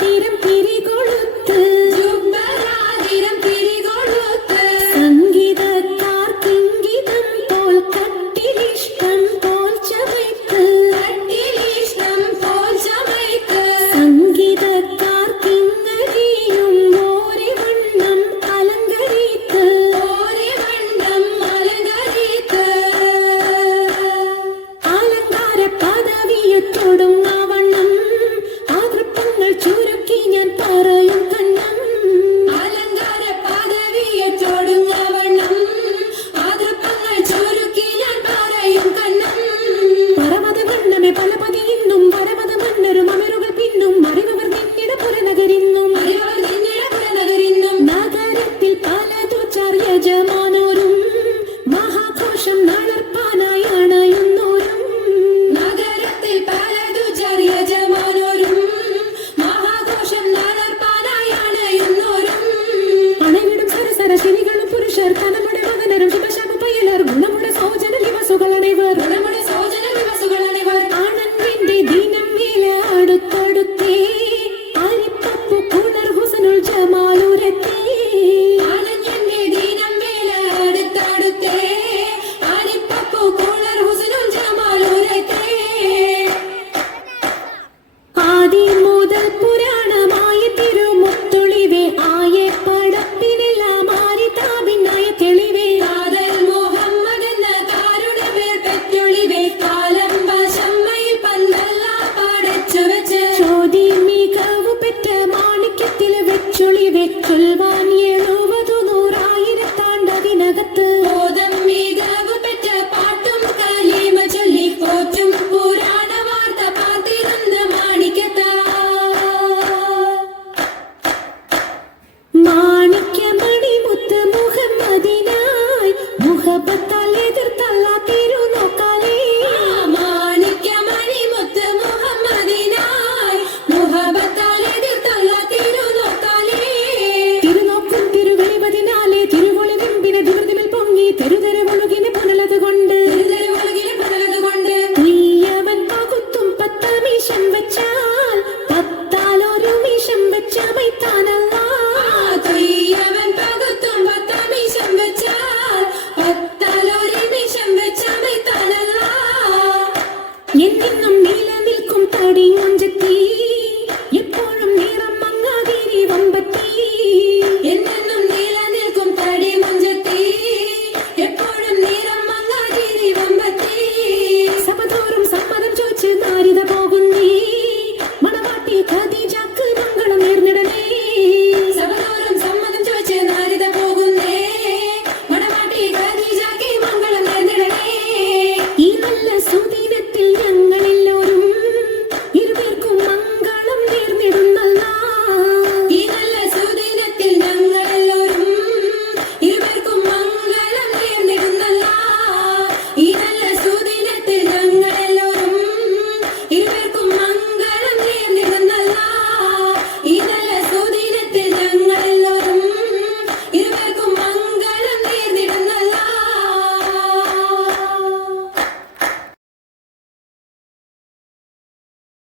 തീരം കിരികൊളു.